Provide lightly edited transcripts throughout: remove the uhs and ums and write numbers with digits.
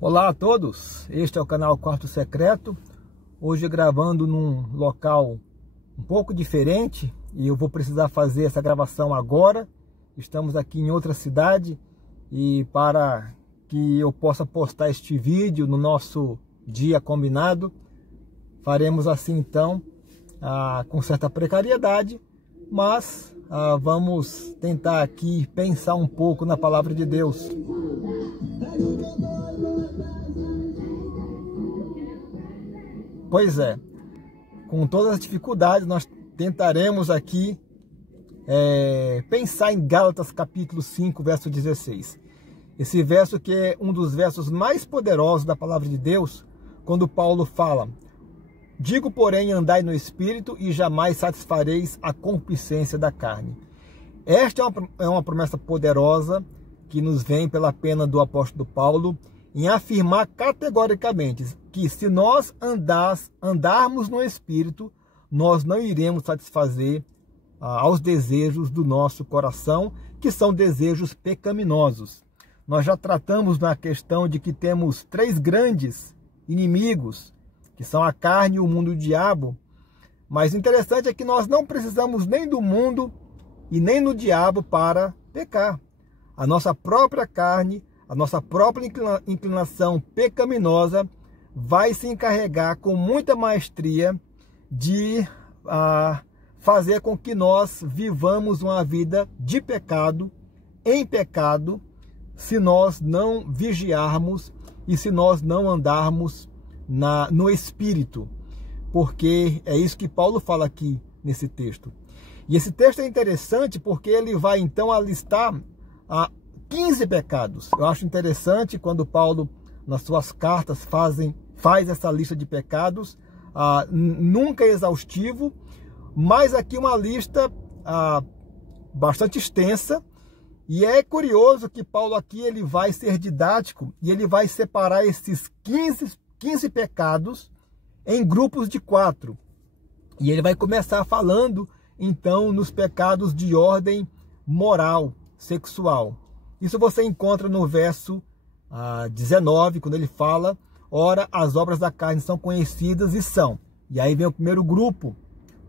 Olá a todos, este é o canal Quarto Secreto, hoje gravando num local um pouco diferente e eu vou precisar fazer essa gravação agora. Estamos aqui em outra cidade e para que eu possa postar este vídeo no nosso dia combinado, faremos assim então, com certa precariedade, mas vamos tentar aqui pensar um pouco na palavra de Deus. Pois é, com todas as dificuldades, nós tentaremos aqui pensar em Gálatas capítulo 5, verso 16. Esse verso que é um dos versos mais poderosos da palavra de Deus, quando Paulo fala: digo, porém, andai no Espírito e jamais satisfareis a concupiscência da carne. Esta é uma promessa poderosa que nos vem pela pena do apóstolo Paulo, em afirmar categoricamente que se nós andarmos no Espírito, nós não iremos satisfazer aos desejos do nosso coração, que são desejos pecaminosos. Nós já tratamos na questão de que temos três grandes inimigos, que são a carne, o mundo e o diabo. Mas o interessante é que nós não precisamos nem do mundo e nem do diabo para pecar. A nossa própria carne, a nossa própria inclinação pecaminosa vai se encarregar com muita maestria de fazer com que nós vivamos uma vida de pecado, em pecado, se nós não vigiarmos e se nós não andarmos no Espírito. Porque é isso que Paulo fala aqui nesse texto. E esse texto é interessante porque ele vai então alistar 15 pecados. Eu acho interessante quando Paulo, nas suas cartas, faz essa lista de pecados, nunca exaustivo, mas aqui uma lista bastante extensa. E é curioso que Paulo aqui ele vai ser didático e ele vai separar esses 15 pecados em grupos de 4. E ele vai começar falando, então, nos pecados de ordem moral, sexual. Isso você encontra no verso 19, quando ele fala: ora, as obras da carne são conhecidas e são. E aí vem o primeiro grupo: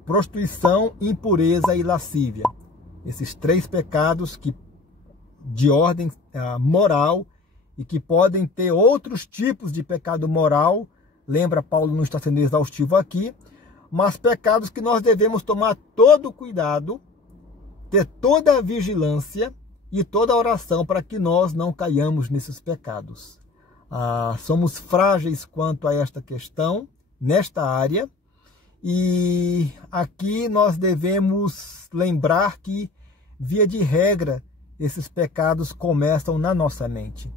prostituição, impureza e lascívia. Esses 3 pecados de ordem moral e que podem ter outros tipos de pecado moral. Lembra, Paulo não está sendo exaustivo aqui, mas pecados que nós devemos tomar todo o cuidado, ter toda a vigilância e toda a oração para que nós não caiamos nesses pecados. Somos frágeis quanto a esta questão, nesta área, e aqui nós devemos lembrar que, via de regra, esses pecados começam na nossa mente.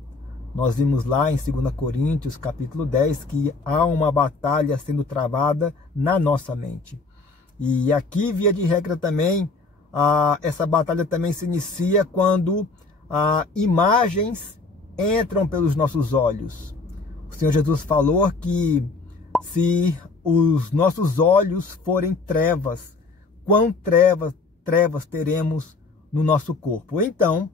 Nós vimos lá em 2 Coríntios, capítulo 10, que há uma batalha sendo travada na nossa mente. E aqui, via de regra também, essa batalha também se inicia quando imagens entram pelos nossos olhos. O Senhor Jesus falou que se os nossos olhos forem trevas, quão trevas teremos no nosso corpo. Então,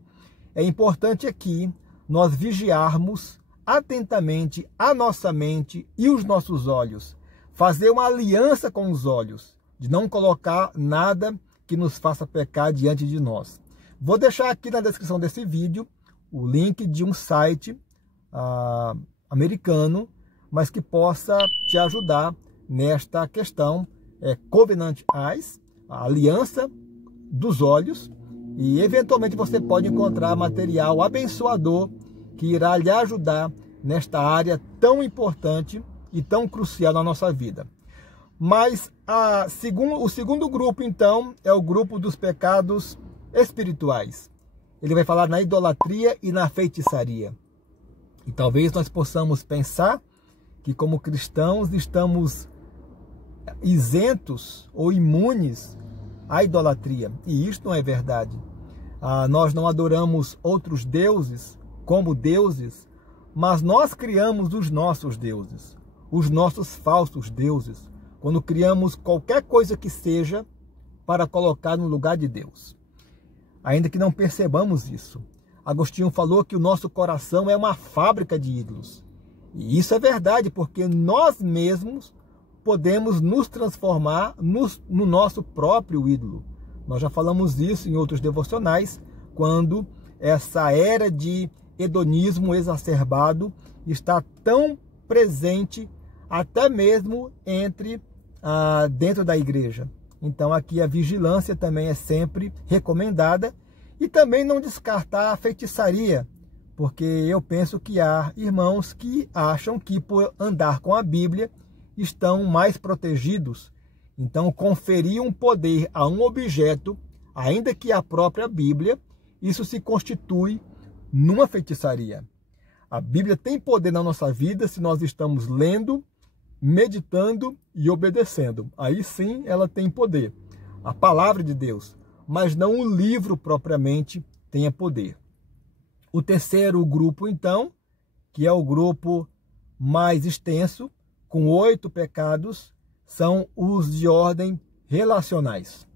é importante aqui nós vigiarmos atentamente a nossa mente e os nossos olhos. Fazer uma aliança com os olhos, de não colocar nada que nos faça pecar diante de nós. Vou deixar aqui na descrição desse vídeo o link de um site americano, mas que possa te ajudar nesta questão. É Covenant Eyes, a aliança dos olhos, e eventualmente você pode encontrar material abençoador que irá lhe ajudar nesta área tão importante e tão crucial na nossa vida. Mas o segundo grupo, então, é o grupo dos pecados espirituais. Ele vai falar na idolatria e na feitiçaria. E talvez nós possamos pensar que, como cristãos, estamos isentos ou imunes à idolatria. E isto não é verdade. Nós não adoramos outros deuses como deuses, mas nós criamos os nossos deuses, os nossos falsos deuses, quando criamos qualquer coisa que seja para colocar no lugar de Deus. Ainda que não percebamos isso, Agostinho falou que o nosso coração é uma fábrica de ídolos. E isso é verdade, porque nós mesmos podemos nos transformar no nosso próprio ídolo. Nós já falamos isso em outros devocionais, quando essa era de hedonismo exacerbado está tão presente até mesmo dentro da igreja. Então aqui a vigilância também é sempre recomendada, e também não descartar a feitiçaria, porque eu penso que há irmãos que acham que por andar com a Bíblia estão mais protegidos. Então conferir um poder a um objeto, ainda que a própria Bíblia, isso se constitui numa feitiçaria. A Bíblia tem poder na nossa vida se nós estamos lendo, meditando e obedecendo. Aí sim ela tem poder. A palavra de Deus, mas não o livro propriamente tenha poder. O terceiro grupo, então, que é o grupo mais extenso, com 8 pecados, são os de ordem relacionais.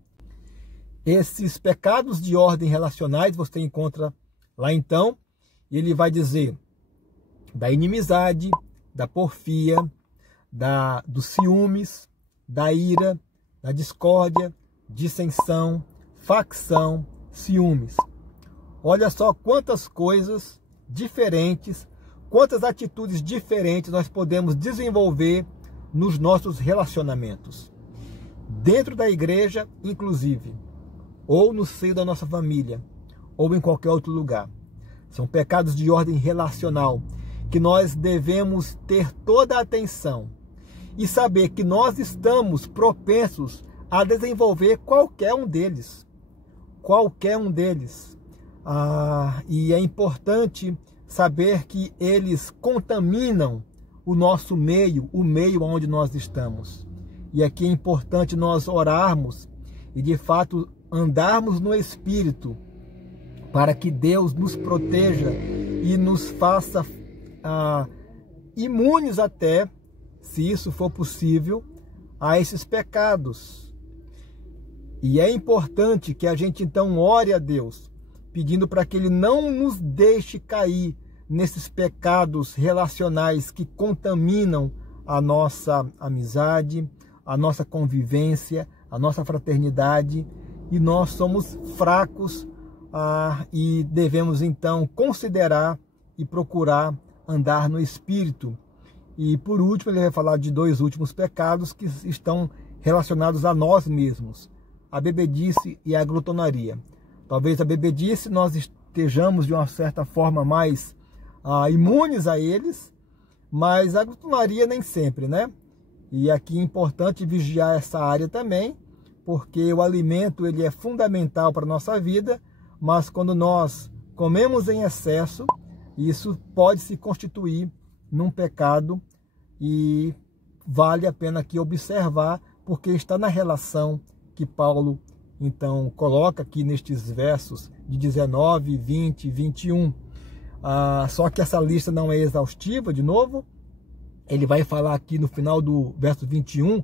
Esses pecados de ordem relacionais você encontra lá então, ele vai dizer da inimizade, da porfia, dos ciúmes, da ira, da discórdia, dissensão, facção, ciúmes. Olha só quantas coisas diferentes, quantas atitudes diferentes nós podemos desenvolver nos nossos relacionamentos. Dentro da igreja, inclusive, ou no seio da nossa família, ou em qualquer outro lugar. São pecados de ordem relacional, que nós devemos ter toda a atenção e saber que nós estamos propensos a desenvolver qualquer um deles. Qualquer um deles. E é importante saber que eles contaminam o nosso meio, o meio onde nós estamos. E aqui é importante nós orarmos e de fato andarmos no Espírito, para que Deus nos proteja e nos faça imunes até, se isso for possível, a esses pecados. E é importante que a gente então ore a Deus, pedindo para que Ele não nos deixe cair nesses pecados relacionais que contaminam a nossa amizade, a nossa convivência, a nossa fraternidade, e nós somos fracos e devemos então considerar e procurar andar no Espírito. E por último ele vai falar de 2 últimos pecados que estão relacionados a nós mesmos: a bebedice e a glutonaria. Talvez a bebedice nós estejamos de uma certa forma mais imunes a eles, mas a glutonaria nem sempre, né? E aqui é importante vigiar essa área também, porque o alimento ele é fundamental para a nossa vida, mas quando nós comemos em excesso, isso pode se constituir num pecado, e vale a pena aqui observar, porque está na relação que Paulo então coloca aqui nestes versos de 19, 20 e 21. Só que essa lista não é exaustiva, de novo. Ele vai falar aqui no final do verso 21,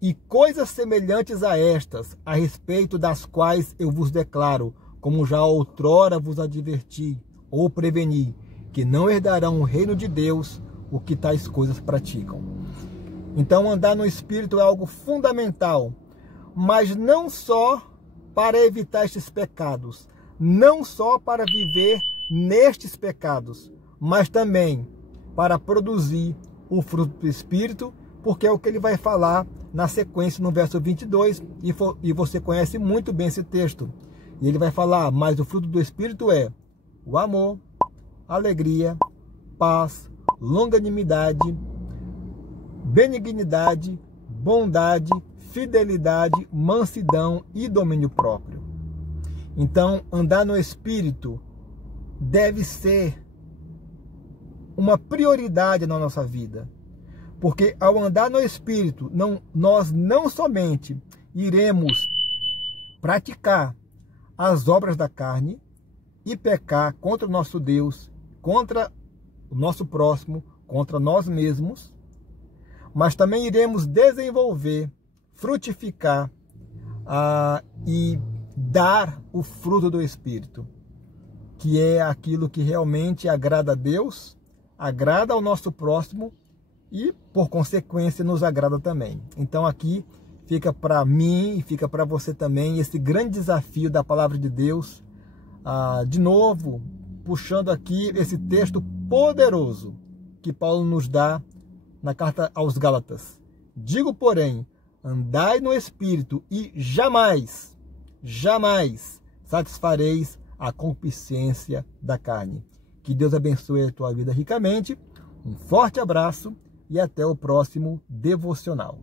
e coisas semelhantes a estas, a respeito das quais eu vos declaro, como já outrora vos adverti ou preveni, que não herdarão o reino de Deus o que tais coisas praticam. Então andar no Espírito é algo fundamental, mas não só para evitar estes pecados, não só para viver nestes pecados, mas também para produzir o fruto do Espírito, porque é o que ele vai falar na sequência no verso 22, e você conhece muito bem esse texto. E ele vai falar, mas o fruto do Espírito é o amor, alegria, paz, longanimidade, benignidade, bondade, fidelidade, mansidão e domínio próprio. Então, andar no Espírito deve ser uma prioridade na nossa vida, porque ao andar no Espírito, nós não somente iremos praticar as obras da carne e pecar contra o nosso Deus, contra o nosso próximo, contra nós mesmos, mas também iremos desenvolver, frutificar e dar o fruto do Espírito, que é aquilo que realmente agrada a Deus, agrada ao nosso próximo e, por consequência, nos agrada também. Então aqui fica para mim e fica para você também esse grande desafio da palavra de Deus, de novo, puxando aqui esse texto poderoso que Paulo nos dá na carta aos Gálatas. Digo, porém, andai no Espírito e jamais, jamais satisfareis a concupiscência da carne. Que Deus abençoe a tua vida ricamente. Um forte abraço e até o próximo devocional.